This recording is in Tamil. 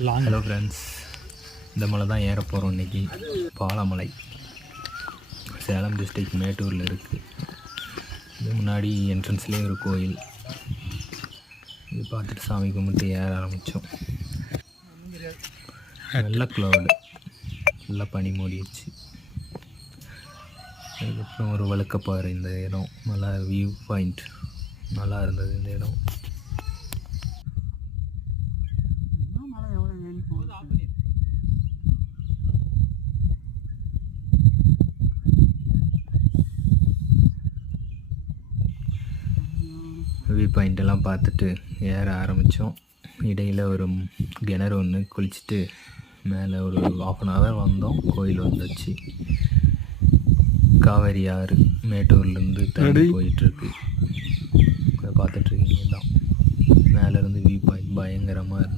ஹலோ ஃப்ரெண்ட்ஸ், இந்த மலை தான் ஏற போகிறோம் இன்றைக்கி. பாலமலை, சேலம் டிஸ்ட்ரிக்ட், மேட்டூரில் இருக்குது. இது முன்னாடி என்ட்ரன்ஸ்லேயே ஒரு கோயில். இது பார்த்துட்டு சாமி கும்பிட்டு ஏற ஆரம்பித்தோம். நல்ல க்ளவுடு, நல்லா பனி மூடிடுச்சு. அதுக்கப்புறம் ஒரு வழுக்கப்பாறை. இந்த இடம் நல்லா வியூ பாயிண்ட், நல்லா இருந்தது இந்த இடம். வியூ பாயிண்டெல்லாம் பார்த்துட்டு ஏற ஆரம்பித்தோம். இடையில் ஒரு கிணறு ஒன்று குளிச்சுட்டு மேலே ஒரு 1/2 வந்தோம். கோயில் வந்துச்சு. காவேரி ஆறு மேட்டூர்லேருந்து தண்ணி போயிட்டுருக்கு. அதை பார்த்துட்ருக்கீங்க தான். மேலேருந்து வியூ பாயிண்ட் பயங்கரமாக இருக்குது.